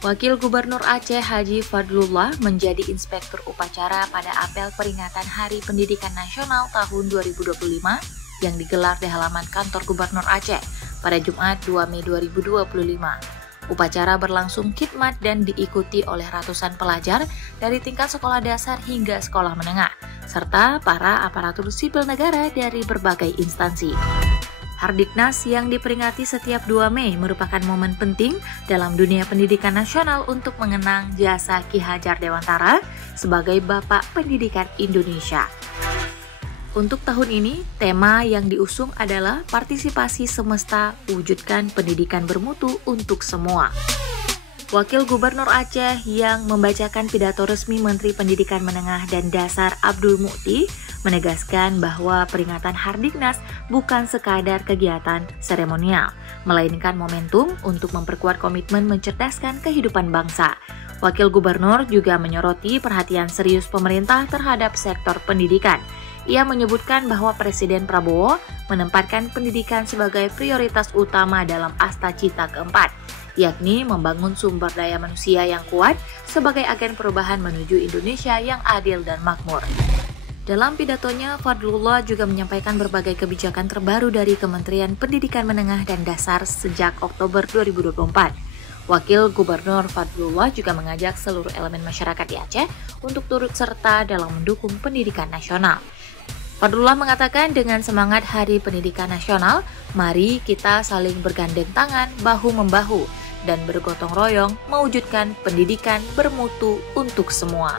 Wakil Gubernur Aceh Haji Fadlullah menjadi inspektur upacara pada apel peringatan Hari Pendidikan Nasional tahun 2025 yang digelar di halaman kantor Gubernur Aceh pada Jumat 2 Mei 2025. Upacara berlangsung khidmat dan diikuti oleh ratusan pelajar dari tingkat sekolah dasar hingga sekolah menengah, serta para aparatur sipil negara dari berbagai instansi. Hardiknas yang diperingati setiap 2 Mei merupakan momen penting dalam dunia pendidikan nasional untuk mengenang jasa Ki Hajar Dewantara sebagai Bapak Pendidikan Indonesia. Untuk tahun ini, tema yang diusung adalah Partisipasi Semesta Wujudkan Pendidikan Bermutu untuk Semua. Wakil Gubernur Aceh yang membacakan pidato resmi Menteri Pendidikan Menengah dan Dasar Abdul Mukti menegaskan bahwa peringatan Hardiknas bukan sekadar kegiatan seremonial, melainkan momentum untuk memperkuat komitmen mencerdaskan kehidupan bangsa. Wakil Gubernur juga menyoroti perhatian serius pemerintah terhadap sektor pendidikan. Ia menyebutkan bahwa Presiden Prabowo menempatkan pendidikan sebagai prioritas utama dalam Asta Cita keempat, yakni membangun sumber daya manusia yang kuat sebagai agen perubahan menuju Indonesia yang adil dan makmur. Dalam pidatonya, Fadlullah juga menyampaikan berbagai kebijakan terbaru dari Kementerian Pendidikan Menengah dan Dasar sejak Oktober 2024. Wakil Gubernur Fadlullah juga mengajak seluruh elemen masyarakat di Aceh untuk turut serta dalam mendukung pendidikan nasional. Fadlullah mengatakan dengan semangat Hari Pendidikan Nasional, mari kita saling bergandeng tangan, bahu-membahu, dan bergotong royong mewujudkan pendidikan bermutu untuk semua.